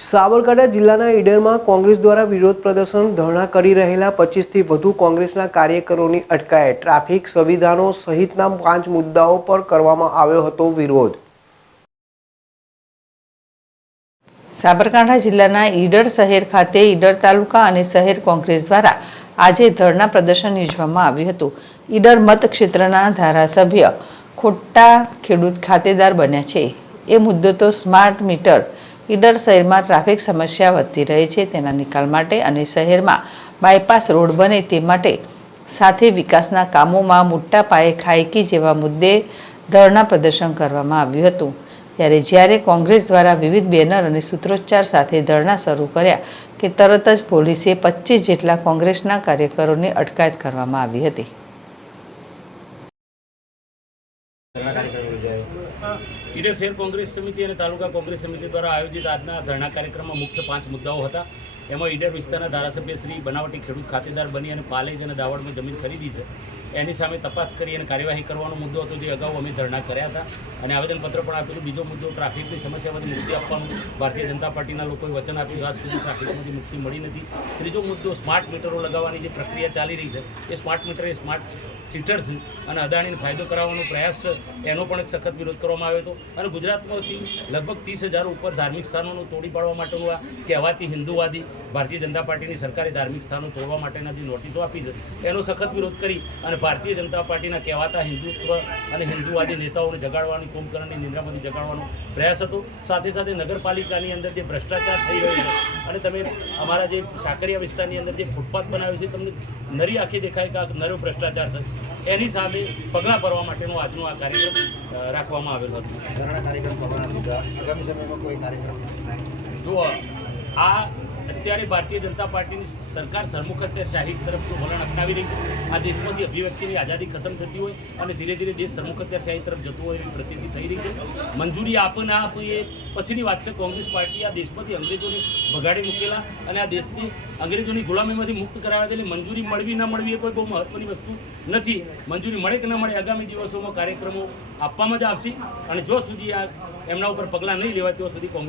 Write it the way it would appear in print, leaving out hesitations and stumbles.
સાબરકાંઠા જિલ્લાના ઈડરમાં કોંગ્રેસ દ્વારા વિરોધ પ્રદર્શન ધરણા કરી રહેલા 25થી વધુ કોંગ્રેસના કાર્યકરોની અટકાયત। ટ્રાફિક સંવિધાનો સહિતના 5 મુદ્દાઓ પર કરવામાં આવ્યો હતો વિરોધ। સાબરકાંઠા જિલ્લાના ઈડર શહેર ખાતે ઈડર તાલુકા અને શહેર કોંગ્રેસ દ્વારા આજે ધરણા પ્રદર્શન યોજવામાં આવ્યું હતું। ઈડર મતક્ષેત્રના ધારાસભ્ય ખોટા ખેડૂત ખાતેદાર બન્યા છે। એ મુદ્દો તો સ્માર્ટ મીટર। ઈડર શહેરમાં ટ્રાફિક સમસ્યા વધતી રહે છે, તેના નિકાલ માટે અને શહેરમાં બાયપાસ રોડ બને તે માટે સાથે વિકાસના કામોમાં મોટા પાયે ખાયકી જેવા મુદ્દે ધરણા પ્રદર્શન કરવામાં આવ્યું હતું। ત્યારે જ્યારે કોંગ્રેસ દ્વારા વિવિધ બેનર અને સૂત્રોચ્ચાર સાથે ધરણા શરૂ કર્યા કે તરત જ પોલીસે 25 જેટલા કોંગ્રેસના કાર્યકરોની અટકાયત કરવામાં આવી હતી। ઈડર શહેર કોંગ્રેસ સમિતિ અને તાલુકા કોંગ્રેસ સમિતિ દ્વારા આયોજિત આજના ધરણા કાર્યક્રમમાં મુખ્ય 5 મુદ્દાઓ હતા। એમાં ઈડર વિસ્તારના ધારાસભ્ય શ્રી બનાવટી ખેડૂત ખાતેદાર બની અને પાલેજ અને દાવડમાં જમીન ખરીદી છે, એની સામે તપાસ કરી અને કાર્યવાહી કરવાનો મુદ્દો હતો, જે અગાઉ અમે ધરણા કર્યા હતા અને આવેદનપત્ર પણ આપેલું। બીજો મુદ્દો ટ્રાફિકની સમસ્યામાંથી મુક્તિ આપવાનું, ભારતીય જનતા પાર્ટીના લોકોએ વચન આપ્યું, આજ સુધી ટ્રાફિકમાંથી મુક્તિ મળી નથી। ત્રીજો મુદ્દો સ્માર્ટ મીટરો લગાવવાની જે પ્રક્રિયા ચાલી રહી છે, એ સ્માર્ટ મીટર એ સ્માર્ટ ચીટર છે અને અદાણીને ફાયદો કરાવવાનો પ્રયાસ છે, એનો પણ એક સખત વિરોધ કરવામાં આવ્યો હતો। અને ગુજરાતમાંથી લગભગ 30,000 ઉપર ધાર્મિક સ્થાનોનું તોડી પાડવા માટેનું આ કહેવાતી હિન્દુવાદી ભારતીય જનતા પાર્ટીની સરકારે ધાર્મિક સ્થાનો તોડવા માટેના જે નોટિસો આપી છે, એનો સખત વિરોધ કરી અને ભારતીય જનતા પાર્ટીના કહેવાતા હિન્દુત્વ અને હિન્દુવાદી નેતાઓને જગાડવાની, કુંભકર્ણની નિંદ્રામાંથી જગાડવાનો પ્રયાસ હતો। સાથે સાથે નગરપાલિકાની અંદર જે ભ્રષ્ટાચાર થઈ રહ્યો છે અને તમે અમારા જે સાકરિયા વિસ્તારની અંદર જે ફૂટપાથ બનાવ્યો છે, તમને નરી આંખે દેખાય કે આ નરો ભ્રષ્ટાચાર છે, એની સામે પગલાં ભરવા માટેનો આજનો આ કાર્યક્રમ રાખવામાં આવેલો હતો। જુઓ, આ અત્યારે ભારતીય જનતા પાર્ટીની સરકાર સરમુખત્યારશાહી તરફનું વલણ અપનાવી રહી છે। આ દેશમાંથી અભિવ્યક્તિની આઝાદી ખતમ થતી હોય અને ધીરે ધીરે દેશ સરમુખત્યારશાહી તરફ જતું હોય એવી પ્રતીતિ થઈ રહી છે। મંજૂરી આપે ના આપે એ પછીની વાત છે। કોંગ્રેસ પાર્ટી આ દેશમાંથી અંગ્રેજોને ભગાડી મૂકેલા અને આ દેશની અંગ્રેજોની ગુલામીમાંથી મુક્ત કરાવવા દેલી મંજૂરી મળવી ના મળવી એ કોઈ બહુ મહત્વની વસ્તુ નથી। મંજૂરી મળે કે ના મળે, આગામી દિવસોમાં કાર્યક્રમો આપવામાં જ આવશે અને જો સુધી આ એમના ઉપર પગલાં નહીં લેવાય ત્યાં સુધી કોંગ્રેસ